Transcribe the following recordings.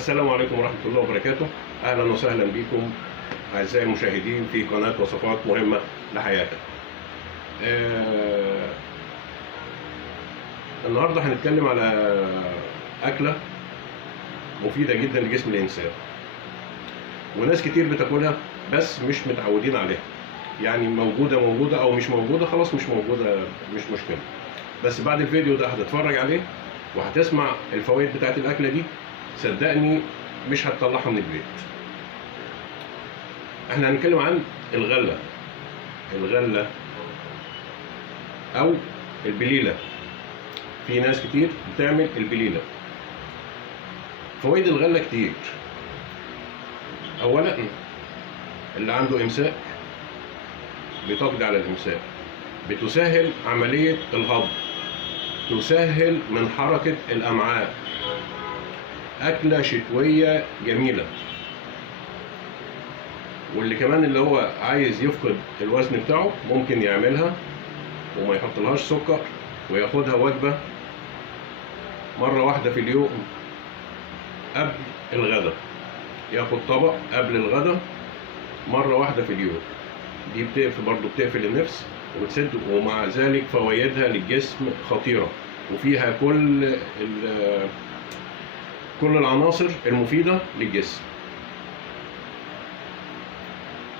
السلام عليكم ورحمة الله وبركاته. أهلا وسهلا بكم أعزائي المشاهدين في قناة وصفات مهمة لحياتك. النهاردة هنتكلم على أكلة مفيدة جدا لجسم الإنسان، وناس كتير بتاكلها بس مش متعودين عليها. يعني موجودة أو مش موجودة، خلاص مش موجودة مش مشكلة، بس بعد الفيديو ده هتتفرج عليه وهتسمع الفوائد بتاعت الأكلة دي، صدقني مش هتطلعها من البيت. احنا هنتكلم عن الغلة او البليلة. في ناس كتير بتعمل البليلة. فوائد الغلة كتير. اولا اللي عنده امساك بتقضي على الامساك، بتسهل عملية الهضم، تسهل من حركة الامعاء. أكلة شتوية جميلة. واللي كمان اللي هو عايز يفقد الوزن بتاعه ممكن يعملها وما يحطلهاش سكر، وياخدها وجبة مرة واحدة في اليوم قبل الغداء. ياخد طبق قبل الغداء مرة واحدة في اليوم. دي بتقفل النفس وبتسد، ومع ذلك فوائدها للجسم خطيرة، وفيها كل العناصر المفيدة للجسم.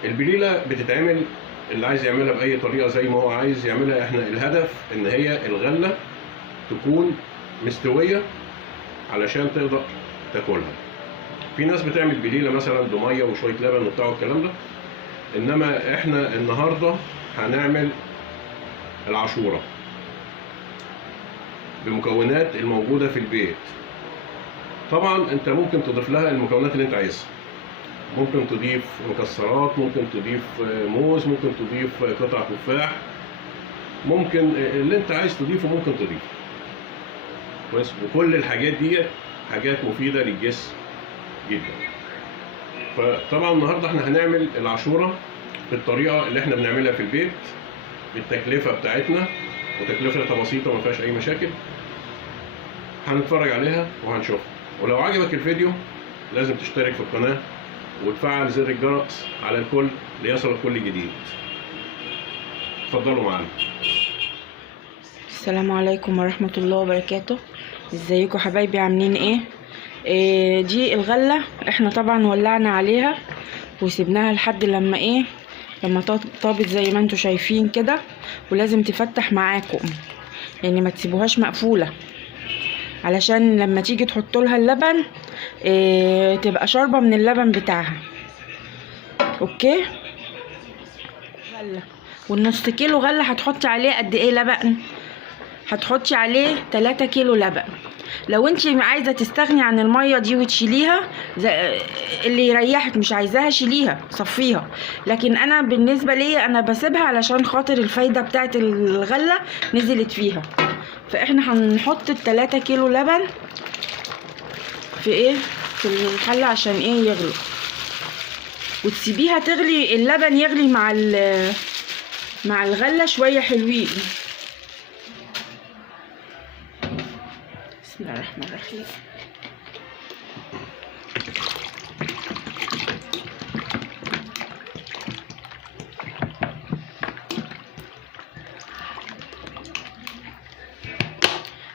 البليلة بتتعمل، اللي عايز يعملها بأي طريقة زي ما هو عايز يعملها. احنا الهدف ان هي الغلة تكون مستوية علشان تقدر تاكلها. في ناس بتعمل بليلة مثلا بمية وشوية لبن وبتاع الكلام ده، انما احنا النهاردة هنعمل العاشورة بمكونات الموجودة في البيت. طبعا انت ممكن تضيف لها المكونات اللي انت عايزها. ممكن تضيف مكسرات، ممكن تضيف موز، ممكن تضيف قطع تفاح، ممكن اللي انت عايز تضيفه ممكن تضيفه كويس. وكل الحاجات دي حاجات مفيدة للجسم جدا. فطبعا النهارده احنا هنعمل العاشورة بالطريقة اللي احنا بنعملها في البيت، بالتكلفة بتاعتنا، وتكلفتها بسيطة ما فيهاش اي مشاكل. هنتفرج عليها وهنشوفها. ولو عجبك الفيديو لازم تشترك في القناة وتفعل زر الجرس على الكل ليصلك كل جديد. اتفضلوا معانا. السلام عليكم ورحمة الله وبركاته. ازيكم حبايبي، عاملين ايه؟ دي الغلة احنا طبعا ولعنا عليها وسيبناها لحد لما طابت زي ما انتوا شايفين كده. ولازم تفتح معاكم، يعني ما تسيبوهاش مقفولة، علشان لما تيجي تحطوا لها اللبن تبقى شاربة من اللبن بتاعها. اوكي. غلة، والنص كيلو غلة هتحطي عليه قد ايه لبن؟ هتحطي عليه 3 كيلو لبن. لو انت عايزه تستغني عن الميه دي وتشيليها اللي يريحك، مش عايزاها شيليها صفيها. لكن انا بالنسبه لي انا بسيبها علشان خاطر الفايده بتاعت الغله نزلت فيها. فاحنا هنحط 3 كيلو لبن في الحله عشان يغلوا، وتسيبيها تغلي. اللبن يغلي مع الغله شويه حلوين. بسم الله الرحمن الرحيم.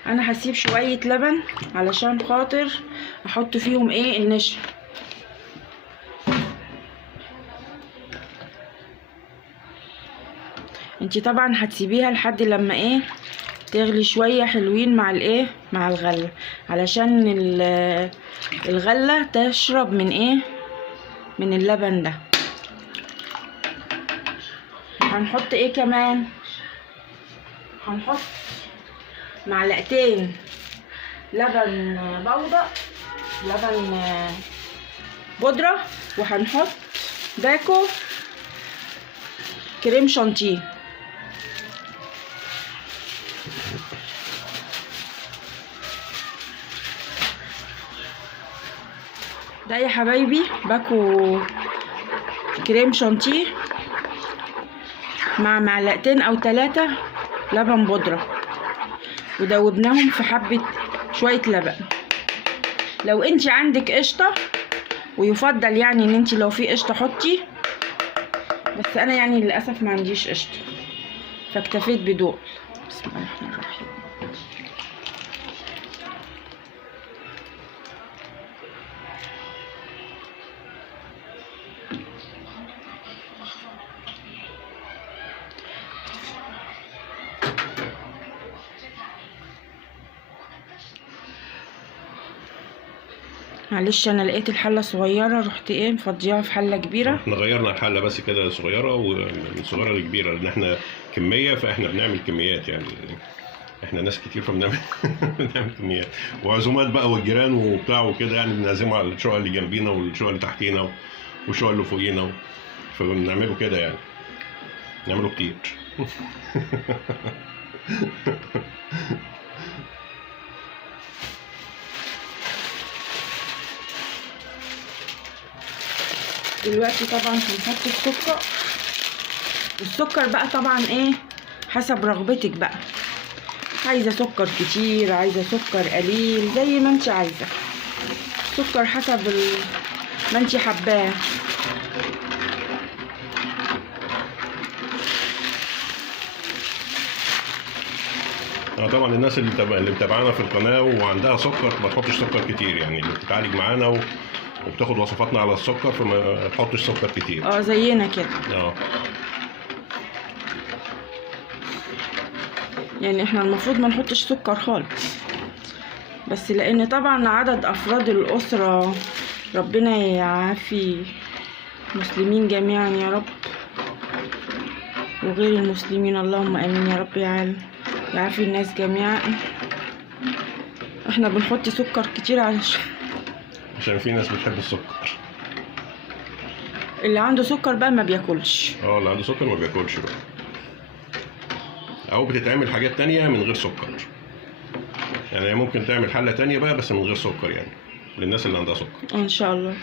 انا هسيب شويه لبن علشان خاطر احط فيهم النشا. انتي طبعا هتسيبيها لحد لما تغلي شويه حلوين مع الغله، علشان الغله تشرب من اللبن ده. هنحط كمان؟ هنحط معلقتين لبن بودرة، وهنحط باكو كريم شانتيه. ده يا حبايبي باكو كريم شانتيه مع معلقتين او 3 لبن بودرة، ودوبناهم في حبة شوية لبن. لو انت عندك قشطه ويفضل يعني ان انت لو في قشطه حطي، بس انا يعني للاسف ما عنديش قشطه فاكتفيت بدول. بسم الله الرحمن الرحيم. معلش انا لقيت الحله صغيره رحت ايه مفضياها في حله كبيره. احنا غيرنا الحله بس كده صغيره، ومن صغيره لكبيره، لان احنا كميه، فاحنا بنعمل كميات يعني. احنا ناس كتير فبنعمل بنعمل كميات، وعزومات بقى والجيران وبتاع وكده يعني، بنعزموا على الشقق اللي جنبينا والشقق اللي تحتينا والشقق اللي فوقينا، فبنعمله كده يعني، نعمله كتير. دلوقتي طبعا هنحط السكر. السكر بقى طبعا ايه حسب رغبتك بقى، عايزه سكر كتير عايزه سكر قليل زي ما انت عايزه، السكر حسب ما انت حباه. طبعا الناس اللي متابعانا في القناه وعندها سكر ما تحطش سكر كتير، يعني اللي بتتعالج معانا وبتاخد وصفاتنا على السكر فما تحطش سكر كتير. زينا كده. يعني احنا المفروض ما نحطش سكر خالص، بس لان طبعا عدد افراد الاسره ربنا يعافي المسلمين جميعا يا رب، وغير المسلمين اللهم امين يا رب يعافي الناس جميعا. احنا بنحط سكر كتير عشان في ناس بتحب السكر. اللي عنده سكر بقى ما بياكلش. اللي عنده سكر ما بياكلش بقى، او بتتعمل حاجات تانية من غير سكر، يعني ممكن تعمل حلة تانية بقى بس من غير سكر، يعني للناس اللي عندها سكر ان شاء الله.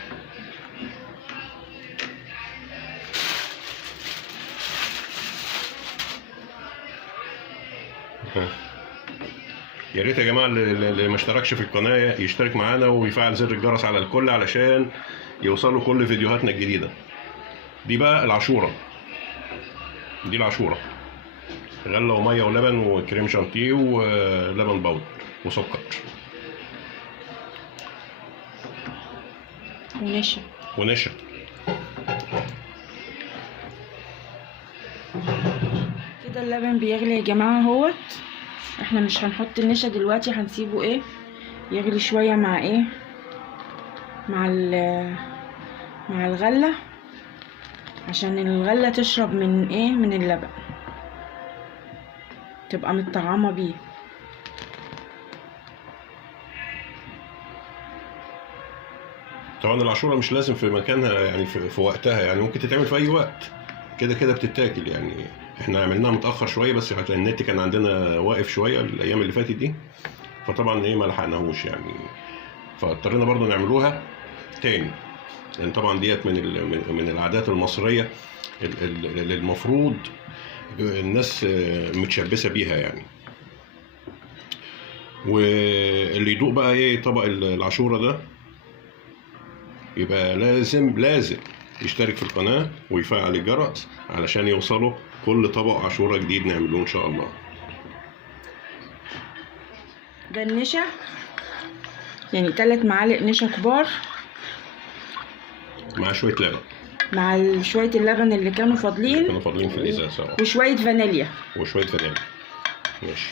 يا ريت يا جماعه اللي ما اشتركش في القناه يشترك معانا ويفعل زر الجرس على الكل علشان يوصلوا كل فيديوهاتنا الجديده. دي بقى العاشوره، دي العاشوره، غله وميه ولبن وكريم شانتيه ولبن باودر وسكر ونشا. كده اللبن بيغلي يا جماعه اهوت. احنا مش هنحط النشا دلوقتي، هنسيبه ايه يغلي شويه مع ايه مع الغله، عشان الغله تشرب من ايه من اللبن تبقى متطعمه بيه. طبعا العاشوره مش لازم في مكانها يعني في وقتها، يعني ممكن تتعمل في اي وقت، كده كده بتتاكل يعني. احنا عملناها متاخر شويه بس عشان النت كان عندنا واقف شويه الايام اللي فاتت دي، فطبعا ايه ما لحقناهوش يعني، فاضطرينا برضو نعملوها تاني، لان طبعا ديت من العادات المصريه اللي المفروض الناس متشبثه بيها يعني. واللي يدوق بقى ايه طبق العاشوره ده يبقى لازم يشترك في القناه ويفعل الجرس علشان يوصله كل طبق عاشوره جديد نعمله ان شاء الله. ده النشا، يعني 3 معالق نشا كبار مع شويه لبن، مع شويه اللبن اللي كانوا فاضلين في الازاز، وشويه فانيليا ماشي.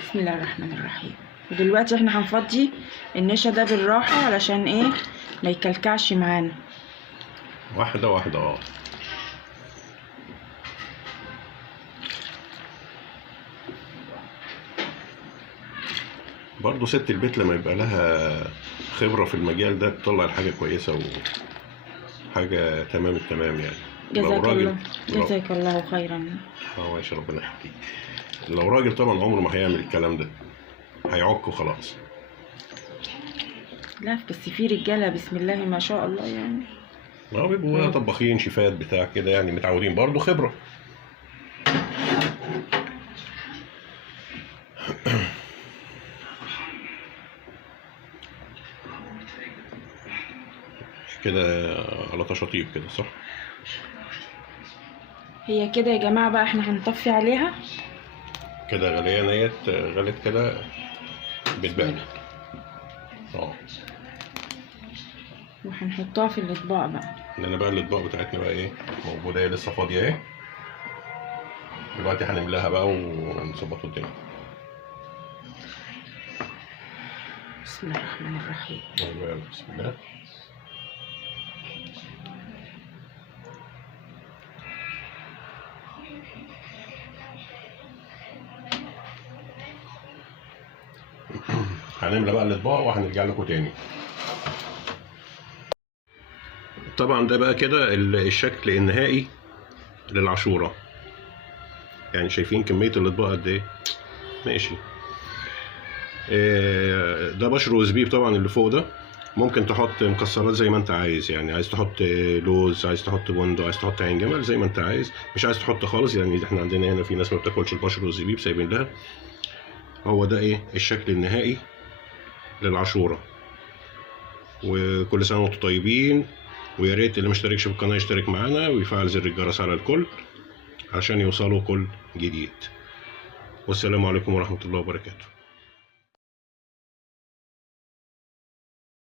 بسم الله الرحمن الرحيم. ودلوقتي احنا هنفضي النشا ده بالراحه علشان ايه ما يكلكعش معانا، واحده برضه ست البيت لما يبقى لها خبرة في المجال ده بتطلع الحاجة كويسة وحاجة تمام التمام يعني. جزاك الله خيرا. ماشي، ربنا يحكيك. لو راجل طبعا عمره ما هيعمل الكلام ده، هيعك وخلاص. لا بس في رجالة بسم الله ما شاء الله يعني بيبقوا طباخين شيفات بتاع كده يعني، متعودين برضه خبرة. كده على تشاطيب كده صح؟ هي كده يا جماعة بقى احنا هنطفي عليها كده غليانة اهيت، غلت كده بتبان. وهنحطها في الاطباق بقى. عندنا بقى الاطباق بتاعتنا بقى ايه موجودة، هي لسه فاضية اهي. دلوقتي هنملاها بقى ونظبطوا الدنيا. بسم الله الرحمن الرحيم. يلا بسم الله. هنملى بقى الاطباق وهنرجع لكم تاني. طبعا ده بقى كده الشكل النهائي للعاشوره. يعني شايفين كميه الاطباق قد ايه؟ ماشي. ده بشر وزبيب طبعا اللي فوق ده. ممكن تحط مكسرات زي ما انت عايز، يعني عايز تحط لوز، عايز تحط بندق، عايز تحط عين جمل، زي ما انت عايز. مش عايز تحط خالص، يعني احنا عندنا هنا في ناس ما بتاكلش البشر والزبيب سايبين لها. هو ده ايه الشكل النهائي للعاشوره. وكل سنه وانتم طيبين، ويا ريت اللي مشتركش في القناه يشترك معانا ويفعل زر الجرس على الكل عشان يوصلوا كل جديد. والسلام عليكم ورحمه الله وبركاته.